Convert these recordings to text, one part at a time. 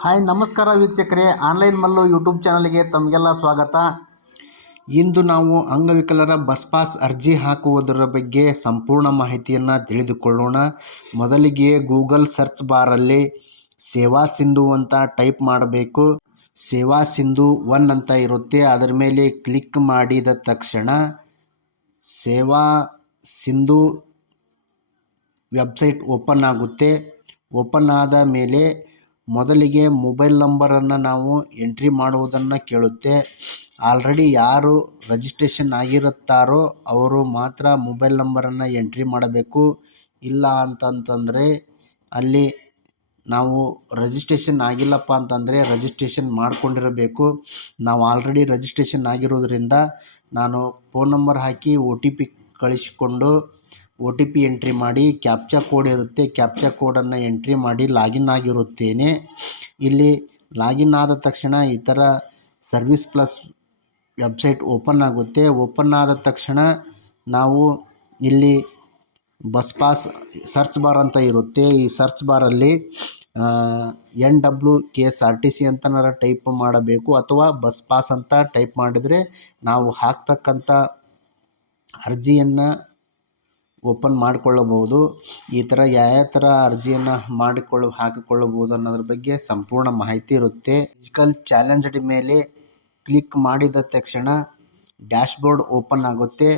Hi, ನಮಸ್ಕಾರ ವೀಕ್ಷಕರೇ. Online Mallu YouTube ಚಾನಲ್ಗೆ ತಮಗೆಲ್ಲ ಸ್ವಾಗತ. ಇಂದು ನಾವು ಅಂಗವಿಕಲರ ಬಸ್ ಪಾಸ್ ಅರ್ಜಿ ಹಾಕುವುದರ ಬಗ್ಗೆ ಸಂಪೂರ್ಣ ಮಾಹಿತಿಯನ್ನು ತಿಳಿದುಕೊಳ್ಳೋಣ. ಮೊದಲಿಗೆ ಗೂಗಲ್ ಸರ್ಚ್ ಬಾರಲ್ಲಿ ಸೇವಾ ಸಿಂಧು ಅಂತ ಟೈಪ್ ಮಾಡಬೇಕು. ಸೇವಾ ಸಿಂಧು ಒನ್ ಅಂತ ಇರುತ್ತೆ. ಅದರ ಮೇಲೆ ಕ್ಲಿಕ್ ಮಾಡಿದ ತಕ್ಷಣ ಸೇವಾ ಸಿಂಧು ವೆಬ್ಸೈಟ್ ಓಪನ್ ಆಗುತ್ತೆ. ಓಪನ್ ಆದ ಮೇಲೆ ಮೊದಲಿಗೆ ಮೊಬೈಲ್ ನಂಬರನ್ನು ನಾವು ಎಂಟ್ರಿ ಮಾಡುವುದನ್ನು ಕೇಳುತ್ತೆ. ಆಲ್ರೆಡಿ ಯಾರು ರಿಜಿಸ್ಟ್ರೇಷನ್ ಆಗಿರುತ್ತಾರೋ ಅವರು ಮಾತ್ರ ಮೊಬೈಲ್ ನಂಬರನ್ನು ಎಂಟ್ರಿ ಮಾಡಬೇಕು. ಇಲ್ಲ ಅಂತಂತಂದರೆ ಅಲ್ಲಿ ನಾವು ರಿಜಿಸ್ಟ್ರೇಷನ್ ಆಗಿಲ್ಲಪ್ಪ ಅಂತಂದರೆ ರಿಜಿಸ್ಟ್ರೇಷನ್ ಮಾಡ್ಕೊಂಡಿರಬೇಕು. ನಾವು ಆಲ್ರೆಡಿ ರಿಜಿಸ್ಟ್ರೇಷನ್ ಆಗಿರೋದ್ರಿಂದ ನಾನು ಫೋನ್ ನಂಬರ್ ಹಾಕಿ ಒ ಟಿ ಪಿ ಕಳಿಸಿಕೊಂಡು ಒ ಟಿ ಪಿ ಎಂಟ್ರಿ ಮಾಡಿ, ಕ್ಯಾಪ್ಚಾ ಕೋಡ್ ಇರುತ್ತೆ, ಕ್ಯಾಪ್ಚಾ ಕೋಡನ್ನು ಎಂಟ್ರಿ ಮಾಡಿ ಲಾಗಿನ್ ಆಗಿರುತ್ತೇನೆ. ಇಲ್ಲಿ ಲಾಗಿನ್ ಆದ ತಕ್ಷಣ ಥರ ಸರ್ವಿಸ್ ಪ್ಲಸ್ ವೆಬ್ಸೈಟ್ ಓಪನ್ ಆಗುತ್ತೆ. ಓಪನ್ ಆದ ತಕ್ಷಣ ನಾವು ಇಲ್ಲಿ ಬಸ್ ಪಾಸ್ ಸರ್ಚ್ ಬಾರ್ ಅಂತ ಇರುತ್ತೆ. ಈ search ಬಾರಲ್ಲಿ N W K S R T C ಅಂತನಾರ type ಮಾಡಬೇಕು ಅಥವಾ ಬಸ್ ಪಾಸ್ ಅಂತ ಟೈಪ್ ಮಾಡಿದರೆ ನಾವು ಹಾಕ್ತಕ್ಕಂಥ ಅರ್ಜಿಯನ್ನು ಓಪನ್ ಮಾಡಿಕೊಳ್ಳಬಹುದು. ಈ ಥರ ಯಾವ ಥರ ಅರ್ಜಿಯನ್ನು ಮಾಡಿಕೊಳ್ಳ, ಹಾಕಿಕೊಳ್ಳಬಹುದು ಅನ್ನೋದ್ರ ಬಗ್ಗೆ ಸಂಪೂರ್ಣ ಮಾಹಿತಿ ಇರುತ್ತೆ. ಫಿಸಿಕಲ್ ಚಾಲೆಂಜ್ಡ್ ಮೇಲೆ ಕ್ಲಿಕ್ ಮಾಡಿದ ತಕ್ಷಣ ಡ್ಯಾಶ್ಬೋರ್ಡ್ ಓಪನ್ ಆಗುತ್ತೆ.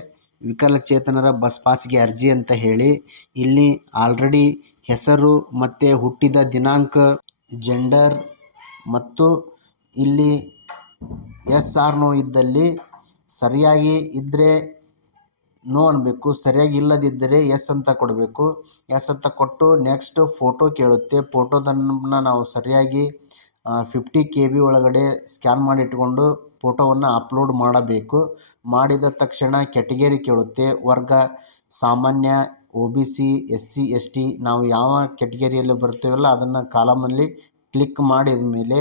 ವಿಕಲಚೇತನರ ಬಸ್ ಪಾಸ್ಗೆ ಅರ್ಜಿ ಅಂತ ಹೇಳಿ. ಇಲ್ಲಿ ಆಲ್ರೆಡಿ ಹೆಸರು ಮತ್ತು ಹುಟ್ಟಿದ ದಿನಾಂಕ ಜೆಂಡರ್ ಮತ್ತು ಇಲ್ಲಿ ಎಸ್ ಆರ್ ನೋ ಇದ್ದಲ್ಲಿ ಸರಿಯಾಗಿ ಇದ್ದರೆ ನೋ ಅನ್ನಬೇಕು ಸರಿಯಾಗಿ ಇಲ್ಲದಿದ್ದರೆ ಎಸ್ ಅಂತ ಕೊಡಬೇಕು. ಎಸ್ ಅಂತ ಕೊಟ್ಟು ನೆಕ್ಸ್ಟ್ ಫೋಟೋ ಕೇಳುತ್ತೆ. ಫೋಟೋದನ್ನು ನಾವು ಸರಿಯಾಗಿ ಫಿಫ್ಟಿ ಕೆ ಬಿ ಒಳಗಡೆ ಸ್ಕ್ಯಾನ್ ಮಾಡಿ ಇಟ್ಕೊಂಡು ಫೋಟೋವನ್ನು ಅಪ್ಲೋಡ್ ಮಾಡಬೇಕು. ಮಾಡಿದ ತಕ್ಷಣ ಕೆಟಗರಿ ಕೇಳುತ್ತೆ. ವರ್ಗ, ಸಾಮಾನ್ಯ O B C S C S T ನಾವು ಯಾವ ಕೆಟಗರಿಯಲ್ಲಿ ಬರ್ತೀವಲ್ಲ ಅದನ್ನು ಕಾಲಮಲ್ಲಿ ಕ್ಲಿಕ್ ಮಾಡಿದ ಮೇಲೆ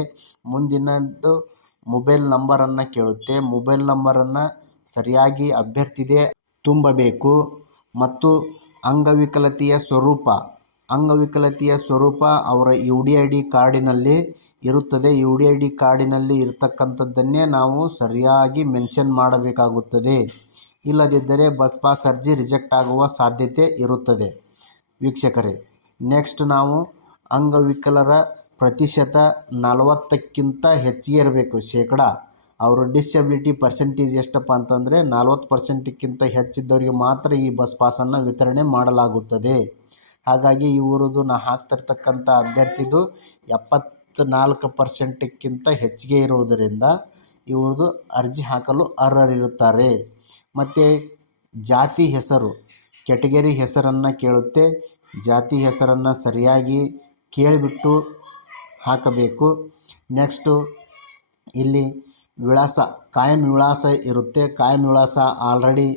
ಮುಂದಿನದ್ದು ಮೊಬೈಲ್ ನಂಬರನ್ನು ಕೇಳುತ್ತೆ. ಮೊಬೈಲ್ ನಂಬರನ್ನು ಸರಿಯಾಗಿ ಅಭ್ಯರ್ಥಿದೆ ತುಂಬಬೇಕು ಮತ್ತು ಅಂಗವಿಕಲತೆಯ ಸ್ವರೂಪ ಅಂಗವಿಕಲತೆಯ ಸ್ವರೂಪ ಅವರ ಯು ಡಿ ಐ ಡಿ ಕಾರ್ಡಿನಲ್ಲಿ ಇರುತ್ತದೆ. ಯು ಡಿ ಐ ಡಿ ಕಾರ್ಡಿನಲ್ಲಿ ಇರತಕ್ಕಂಥದ್ದನ್ನೇ ನಾವು ಸರಿಯಾಗಿ ಮೆನ್ಷನ್ ಮಾಡಬೇಕಾಗುತ್ತದೆ. ಇಲ್ಲದಿದ್ದರೆ ಬಸ್ ಪಾಸ್ ಅರ್ಜಿ ರಿಜೆಕ್ಟ್ ಆಗುವ ಸಾಧ್ಯತೆ ಇರುತ್ತದೆ. ವೀಕ್ಷಕರೇ, ನೆಕ್ಸ್ಟ್ ನಾವು ಅಂಗವಿಕಲರ ಪ್ರತಿಶತ ನಲವತ್ತಕ್ಕಿಂತ ಹೆಚ್ಚಿಗೆ ಇರಬೇಕು. ಶೇಕಡ ಅವರು ಡಿಸಬಿಲಿಟಿ ಪರ್ಸೆಂಟೇಜ್ ಎಷ್ಟಪ್ಪ ಅಂತಂದರೆ ನಲ್ವತ್ತು ಪರ್ಸೆಂಟ್ಗಿಂತ ಹೆಚ್ಚಿದ್ದವರಿಗೆ ಮಾತ್ರ ಈ ಬಸ್ ಪಾಸನ್ನು ವಿತರಣೆ ಮಾಡಲಾಗುತ್ತದೆ. ಹಾಗಾಗಿ ಇವರದು ನಾ ಹಾಕ್ತಿರ್ತಕ್ಕಂಥ ಅಭ್ಯರ್ಥಿದು ಎಪ್ಪತ್ನಾಲ್ಕು ಪರ್ಸೆಂಟಕ್ಕಿಂತ ಹೆಚ್ಚಿಗೆ ಇರುವುದರಿಂದ ಇವ್ರದ್ದು ಅರ್ಜಿ ಹಾಕಲು ಅರ್ಹರಿರುತ್ತಾರೆ. ಮತ್ತು ಜಾತಿ ಹೆಸರು ಕೆಟಗರಿ ಹೆಸರನ್ನು ಕೇಳುತ್ತೆ. ಜಾತಿ ಹೆಸರನ್ನು ಸರಿಯಾಗಿ ಕೇಳಿಬಿಟ್ಟು ಹಾಕಬೇಕು. ನೆಕ್ಸ್ಟು ಇಲ್ಲಿ ವಿಳಾಸ. ಕಾಯಂ ವಿಳಾಸ ಇರುತ್ತೆ. ಕಾಯಂ ವಿಳಾಸ ಆಲ್ರೆಡಿ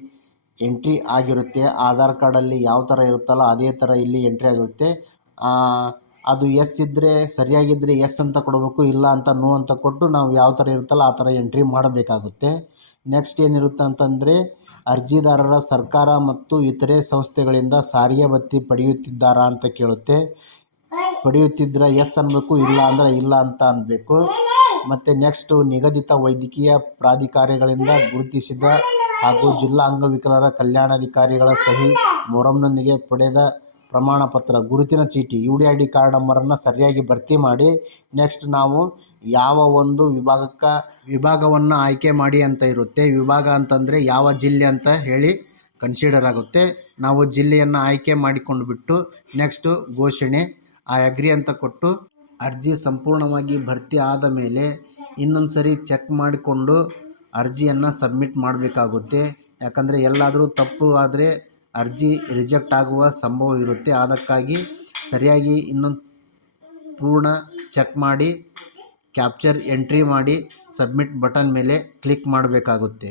ಎಂಟ್ರಿ ಆಗಿರುತ್ತೆ. ಆಧಾರ್ ಕಾರ್ಡಲ್ಲಿ ಯಾವ ಥರ ಇರುತ್ತಲ್ಲ ಅದೇ ಥರ ಇಲ್ಲಿ ಎಂಟ್ರಿ ಆಗಿರುತ್ತೆ. ಅದು ಎಸ್ ಇದ್ದರೆ ಸರಿಯಾಗಿದ್ದರೆ ಎಸ್ ಅಂತ ಕೊಡಬೇಕು, ಇಲ್ಲ ಅಂತ ನೋ ಅಂತ ಕೊಟ್ಟು ನಾವು ಯಾವ ಥರ ಇರುತ್ತಲ್ಲ ಆ ಥರ ಎಂಟ್ರಿ ಮಾಡಬೇಕಾಗುತ್ತೆ. ನೆಕ್ಸ್ಟ್ ಏನಿರುತ್ತೆ ಅಂತಂದರೆ, ಅರ್ಜಿದಾರರ ಸರ್ಕಾರ ಮತ್ತು ಇತರೆ ಸಂಸ್ಥೆಗಳಿಂದ ಸಾರಿಗೆ ಭತ್ಯೆ ಪಡೆಯುತ್ತಿದ್ದಾರಾ ಅಂತ ಕೇಳುತ್ತೆ. ಪಡೆಯುತ್ತಿದ್ದರೆ ಎಸ್ ಅನ್ನಬೇಕು ಇಲ್ಲ ಅಂದರೆ ಇಲ್ಲ ಅಂತ ಅನ್ನಬೇಕು ಮತ್ತು ನೆಕ್ಸ್ಟು ನಿಗದಿತ ವೈದ್ಯಕೀಯ ಪ್ರಾಧಿಕಾರಗಳಿಂದ ಗುರುತಿಸಿದ ಹಾಗೂ ಜಿಲ್ಲಾ ಅಂಗವಿಕಲರ ಕಲ್ಯಾಣಾಧಿಕಾರಿಗಳ ಸಹಿ ಮೊರಂನೊಂದಿಗೆ ಪಡೆದ ಪ್ರಮಾಣ ಪತ್ರ ಗುರುತಿನ ಚೀಟಿ, U D I D card ನಂಬರನ್ನು ಸರಿಯಾಗಿ ಭರ್ತಿ ಮಾಡಿ ನೆಕ್ಸ್ಟ್ ನಾವು ಯಾವ ಒಂದು ವಿಭಾಗಕ್ಕೆ ವಿಭಾಗವನ್ನು ಆಯ್ಕೆ ಮಾಡಿ ಅಂತ ಇರುತ್ತೆ, ವಿಭಾಗ ಅಂತಂದರೆ ಯಾವ ಜಿಲ್ಲೆ ಅಂತ ಹೇಳಿ ಕನ್ಸಿಡರ್ ಆಗುತ್ತೆ. ನಾವು ಜಿಲ್ಲೆಯನ್ನು ಆಯ್ಕೆ ಮಾಡಿಕೊಂಡು ಬಿಟ್ಟು ನೆಕ್ಸ್ಟು ಘೋಷಣೆ, ಆ ಅಗ್ರಿ ಅಂತ ಕೊಟ್ಟು ಅರ್ಜಿ ಸಂಪೂರ್ಣವಾಗಿ ಭರ್ತಿ ಆದ ಮೇಲೆ ಇನ್ನೊಂದು ಸರಿ ಚೆಕ್ ಮಾಡಿಕೊಂಡು ಅರ್ಜಿಯನ್ನು ಸಬ್ಮಿಟ್ ಮಾಡಬೇಕಾಗುತ್ತೆ. ಯಾಕಂದರೆ ಎಲ್ಲಾದರೂ ತಪ್ಪು ಆದರೆ ಅರ್ಜಿ ರಿಜೆಕ್ಟ್ ಆಗುವ ಸಂಭವ ಇರುತ್ತೆ. ಅದಕ್ಕಾಗಿ ಸರಿಯಾಗಿ ಇನ್ನೊಂದು ಪೂರ್ಣ ಚೆಕ್ ಮಾಡಿ, ಕ್ಯಾಪ್ಚರ್ ಎಂಟ್ರಿ ಮಾಡಿ ಸಬ್ಮಿಟ್ ಬಟನ್ ಮೇಲೆ ಕ್ಲಿಕ್ ಮಾಡಬೇಕಾಗುತ್ತೆ.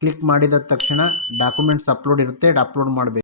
ಕ್ಲಿಕ್ ಮಾಡಿದ ತಕ್ಷಣ ಡಾಕ್ಯುಮೆಂಟ್ಸ್ ಅಪ್ಲೋಡ್ ಇರುತ್ತೆ. ಅಪ್ಲೋಡ್ ಮಾಡಬೇಕು.